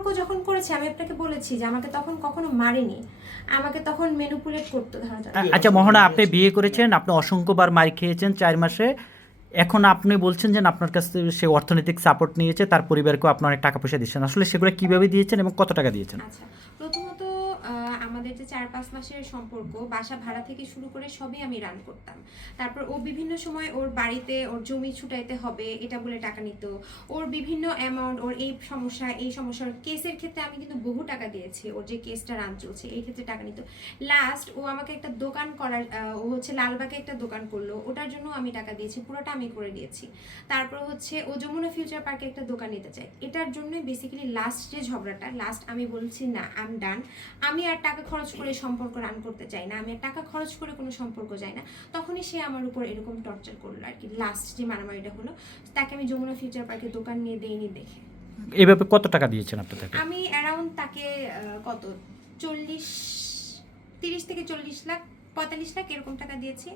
সম্পর্ক যখন করেছে আমি আপনাকে বলেছি যে আমাকে তখন কখনো মারেনি, আমাকে তখন ম্যানিপুলেট করতো ধরা যায়। আচ্ছা মোহনা, আপনি বিয়ে করেছেন, আপনি অসংখ্যবার মার খেয়েছেন 4 মাসে, এখন আপনি বলছেন যে আপনার কাছ থেকে সে অর্থনৈতিক সাপোর্ট নিয়েছে, তার পরিবারকেও আপনি অনেক টাকা পয়সা দিচ্ছেন, আসলে সেগুলো কিভাবে দিয়েছেন এবং কত টাকা দিয়েছেন? আচ্ছা, প্রথমত আমাদের যে 4-5 মাসের সম্পর্ক, বাসা ভাড়া থেকে শুরু করে সবই আমি রান করতাম। তারপর ও বিভিন্ন সময় ওর বাড়িতে ওর জমি ছুটাইতে হবে এটা বলে টাকা নিত, ওর বিভিন্ন অ্যামাউন্ট, ওর এই সমস্যা এই সমস্যার কেসের ক্ষেত্রে আমি কিন্তু বহু টাকা দিয়েছি, ওর যে কেসটা রান চলছে এই ক্ষেত্রে টাকা নিত। লাস্ট ও আমাকে একটা দোকান করার, ও হচ্ছে লালবাগে একটা দোকান করলো, ওটার জন্য আমি টাকা দিয়েছি, পুরোটা আমি করে দিয়েছি। তারপর হচ্ছে ও যমুনা ফিউচার পার্কে একটা দোকান নিতে চায়, এটার জন্যই বেসিক্যালি লাস্ট যে ঝগড়াটা, লাস্ট আমি বলছি না আই এম ডান, আমি আর টাকা খরচ করে সম্পর্ক রান করতে চাই না, আমি আর টাকা খরচ করে কোনো সম্পর্ক চাই না, তখনই সে আমার উপর এরকম টর্চার করলো আর কি। লাস্ট যে মারামারিটা হলো, তাকে আমি যমুনা ফিউচার পার্কে দোকান নিয়ে দেইনি দেখে। এভাবে কত টাকা দিয়েছেন আপনি তাকে? আমি অ্যারাউন্ড তাকে কত 30 থেকে 40 লাখ 45 লাখ এরকম টাকা দিয়েছি।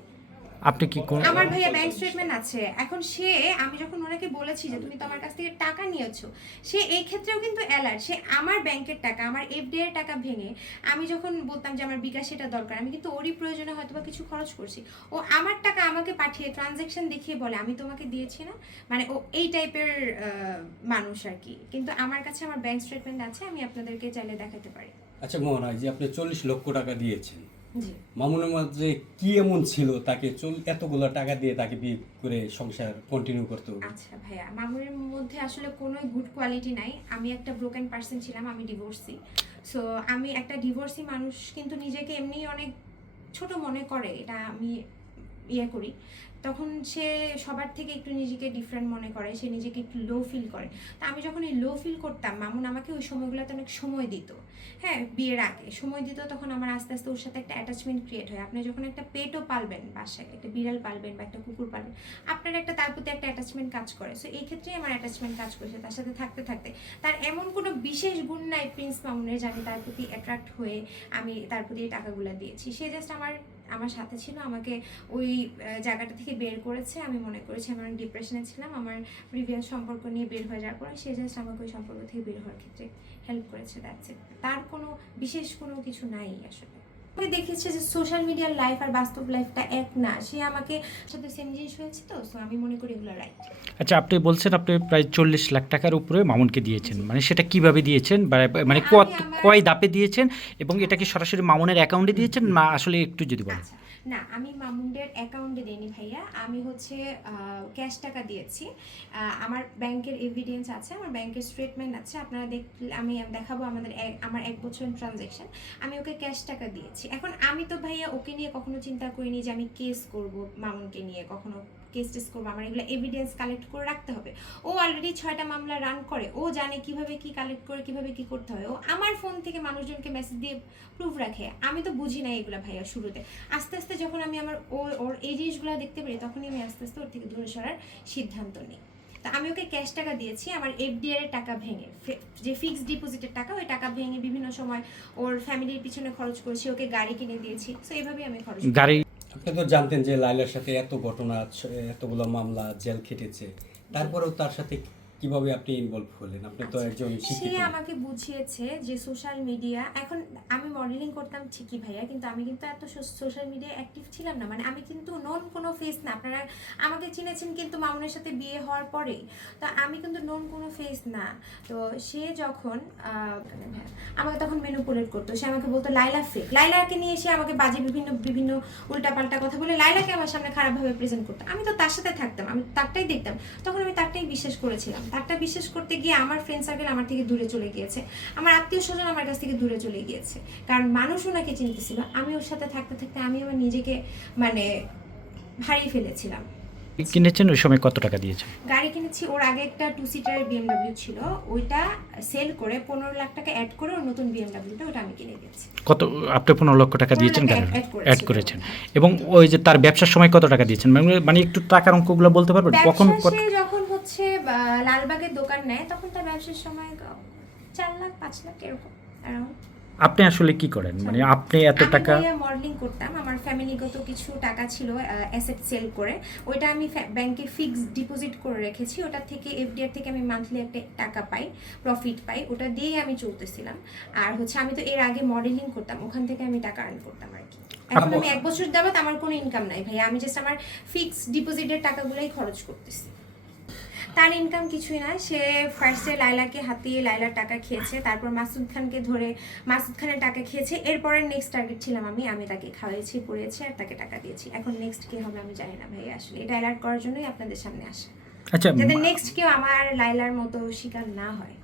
আপনি কি আমার ভাইয়া ব্যাংক স্টেটমেন্ট আছে। এখন সে, আমি যখন ওনাকে বলেছি যে তুমি তো আমার কাছ থেকে টাকা নিয়েছো, সে এই ক্ষেত্রেও কিন্তু অ্যালার্ট, সে আমার ব্যাংকের টাকা, আমার এফডি এর টাকা ভেঙে, আমি যখন বলতাম যে আমার বিকাশ এটা দরকার, আমি কিন্তু ওরই প্রয়োজনে হয়তো বা কিছু খরচ করছি, ও আমার টাকা আমাকে পাঠিয়ে ট্রানজ্যাকশন দেখিয়ে বলে আমি তোমাকে দিয়েছি না, মানে ও এই টাইপের মানুষ আর কি। কিন্তু আমার কাছে আমার ব্যাংক স্টেটমেন্ট আছে, আমি আপনাদেরকে চাইলে দেখাতে পারি। আচ্ছা মোহনা, যে আপনি 40 লক্ষ টাকা দিয়েছেন, জি। মামুনের মধ্যে কি এমন ছিল তাকে এতগুলো টাকা দিয়ে তাকে বিয়ে করে সংসার কন্টিনিউ করতে হবে? আচ্ছা ভাইয়া, মামুনের মধ্যে আসলে কোনো গুড কোয়ালিটি নাই। আমি একটা ব্রোকেন পার্সন ছিলাম, আমি ডিভোর্সি। সো আমি একটা ডিভোর্সি মানুষ কিন্তু নিজেকে এমনি অনেক ছোট মনে করে, এটা আমি ইয়ে করি, তখন সে সবার থেকে একটু নিজেকে ডিফারেন্ট মনে করে, সে নিজেকে একটু লো ফিল করে। তা আমি যখন এই লো ফিল করতাম, মামুন আমাকে ওই সময়গুলোতে অনেক সময় দিত, হ্যাঁ বিয়ের আগে সময় দিত, তখন আমার আস্তে আস্তে ওর সাথে একটা অ্যাটাচমেন্ট ক্রিয়েট হয়। আপনি যখন একটা পেটও পালবেন বাসায়, একটা বিড়াল পালবেন বা একটা কুকুর পালবেন, আপনার একটা তার প্রতি একটা অ্যাটাচমেন্ট কাজ করে। সো এই ক্ষেত্রেই আমার অ্যাটাচমেন্ট কাজ করেছে, তার সাথে থাকতে থাকতে। তার এমন কোনো বিশেষ গুণ নাই প্রিন্স মামুনের যে আমি তার প্রতি অ্যাট্রাক্ট হয়ে আমি তার প্রতি এই টাকাগুলো দিয়েছি। সে জাস্ট আমার সাথে ছিল, আমাকে ওই জায়গাটা থেকে বের করেছে। আমি মনে করেছি আমি অনেক ডিপ্রেশনে ছিলাম আমার প্রিভিয়াস সম্পর্ক নিয়ে বের হয়ে যাওয়ার পরে, সে জাস্ট আমাকে ওই সম্পর্ক থেকে বের হওয়ার ক্ষেত্রে হেল্প করেছে, দ্যাটস ইট। তার কোনো বিশেষ কোনো কিছু নাই আসলে। আমাকে দেখেছে যে সোশ্যাল মিডিয়ার লাইফ আর বাস্তব লাইফটা এক না, সে আমাকে সাথে সেম জিনিস হয়েছে, তো সো আমি মনে করি এগুলো রাইট। আচ্ছা, আপনি বলছেন আপনি প্রায় 40 লাখ টাকার উপরে মামুনকে দিয়েছেন, মানে সেটা কিভাবে দিয়েছেন, মানে কয় ধাপে দিয়েছেন, এবং এটা কি সরাসরি মামুনের অ্যাকাউন্টে দিয়েছেন না আসলে একটু যদি বলেন? আচ্ছা, না আমি মামুনদের অ্যাকাউন্টে দেইনি ভাইয়া, আমি হচ্ছে ক্যাশ টাকা দিয়েছি। আমার ব্যাংকের এভিডেন্স আছে, আমার ব্যাংকের স্টেটমেন্ট আছে, আপনারা দেখলে আমি দেখাবো আমার 1 বছরের ট্রানজ্যাকশন। আমি ওকে ক্যাশ টাকা দিয়েছি। এখন আমি তো ভাইয়া ওকে নিয়ে কখনো চিন্তা করিনি যে আমি কেস করব, মামুনকে নিয়ে কখনো কেস টেস করবো, আমার এগুলো এভিডেন্স কালেক্ট করে রাখতে হবে। ও অলরেডি 6টা মামলা রান করে, ও জানে কিভাবে কি কালেক্ট করে কিভাবে কি করতে হয়, ও আমার ফোন থেকে মানুষজনকে মেসেজ দিয়ে প্রুফ রাখে। আমি তো বুঝি না এগুলো ভাইয়া শুরুতে, আস্তে আস্তে যখন আমি ওর এই জিনিসগুলো দেখতে পারি, তখনই আমি আস্তে আস্তে ওর থেকে দূরে সরার সিদ্ধান্ত নিই। তা আমি ওকে ক্যাশ টাকা দিয়েছি, আমার এফডিআর এর টাকা ভেঙে, যে ফিক্সড ডিপোজিটের টাকা, ওই টাকা ভেঙে বিভিন্ন সময় ওর ফ্যামিলির পিছনে খরচ করেছি, ওকে গাড়ি কিনে দিয়েছি। সো এইভাবেই আমি খরচ গাড়ি আপনি তো জানতেন যে লাইলার সাথে এত ঘটনা, এতগুলো মামলা, জেল খেটেছে, তারপরেও তার সাথে কিভাবে আপনি ইনভলভ হলেন? আপনি তো একজন সে শিক্ষিত। আমাকে বুঝিয়েছে যে সোশ্যাল মিডিয়া, এখন আমি মডেলিং করতাম ঠিকই ভাইয়া, কিন্তু আমি কিন্তু এত সোশ্যাল মিডিয়ায় অ্যাক্টিভ ছিলাম না, মানে আমি কিন্তু নন কোনো ফেস না। আপনারা আমাকে চিনেছেন কিন্তু মামুনের সাথে বিয়ে হওয়ার পরেই, তো আমি কিন্তু নন কোনো ফেস না। তো সে যখন আমাকে তখন ম্যানিপুলেট করতো, সে আমাকে বলতো লাইলা ফেক, লাইলাকে নিয়ে এসে আমাকে বাজে বিভিন্ন বিভিন্ন উল্টাপাল্টা কথা বলে লাইলাকে আমার সামনে খারাপভাবে প্রেজেন্ট করতো। আমি তো তার সাথে থাকতাম, আমি তারটাই দেখতাম, তখন আমি তারটাই বিশ্বাস করেছিলাম। তারটা বিশ্বাস করতে গিয়ে আমার ফ্রেন্ড সার্কেল আমার থেকে দূরে চলে গিয়েছে, আমার আত্মীয় স্বজন আমার কাছ থেকে দূরে চলে গিয়েছে, কারণ মানুষ ওনাকে চিনতেছিল। আমি ওর সাথে থাকতে থাকতে আমি আমার নিজেকে মানে হারিয়ে ফেলেছিলাম। কিনেছেন ওই সময় কত টাকা দিয়েছেন? গাড়ি কিনেছি, ওর আগে একটা 2 সিটার বিএমডব্লিউ ছিল, ওইটা সেল করে 15 লাখ টাকা অ্যাড করে ওর নতুন বিএমডব্লিউটা ওটা আমি কিনে দিয়েছি। কত? আপনি 15 লক্ষ টাকা 15 দিয়েছেন লাখ গাড়ি add করেছি। অ্যাড করেছেন, এবং ওই যে তার ব্যবসার সময় কত টাকা দিয়েছেন, মানে একটু টাকার অঙ্কগুলো বলতে পারবেন কখন? ব্যবসা সে যখন হচ্ছে লালবাগের দোকান নেয়, তখন তার ব্যবসার সময় 4 লাখ 5 লাখ এরকম অ্যারাউন্ড। আপনি আসলে কি করেন, মানে আপনি এত আমি টাকা? মডেলিং করতাম, আমার ফ্যামিলিগত কিছু টাকা ছিল অ্যাসেট সেল করে, ওইটা আমি ব্যাংকে ফিক্সড ডিপোজিট করে রেখেছি, ওটা থেকে এফডিআর থেকে আমি মান্থলি একটা টাকা পাই, প্রফিট পাই, ওটা দিয়েই আমি চলতেছিলাম। আর হচ্ছে আমি তো এর আগে মডেলিং করতাম, ওখান থেকে আমি টাকা আর্ন করতাম আর কি। এখন আমি 1 বছর যাবত আমার কোনো ইনকাম নাই ভাই, আমি জাস্ট আমার ফিক্সড ডিপোজিটের টাকাগুলোই খরচ করতেছি। তার ইনকাম কিছুই না, সে ফার্স্টে লাইলাকে হাতিয়ে লাইলার টাকা খেয়েছে, তারপর মাসুদ খানকে ধরে মাসুদ খানের টাকা খেয়েছে, এরপরে নেক্সট টার্গেট ছিলাম আমি তাকে খাওয়াইছি পড়িয়েছি আর তাকে টাকা দিয়েছি। এখন নেক্সট কি হবে আমি জানি না ভাই, আসলে এটা অ্যালার্ট করার জন্যই আপনাদের সামনে আসা, আচ্ছা, যাতে নেক্সট কেউ আমার লাইলার মতো শিকার না হয়।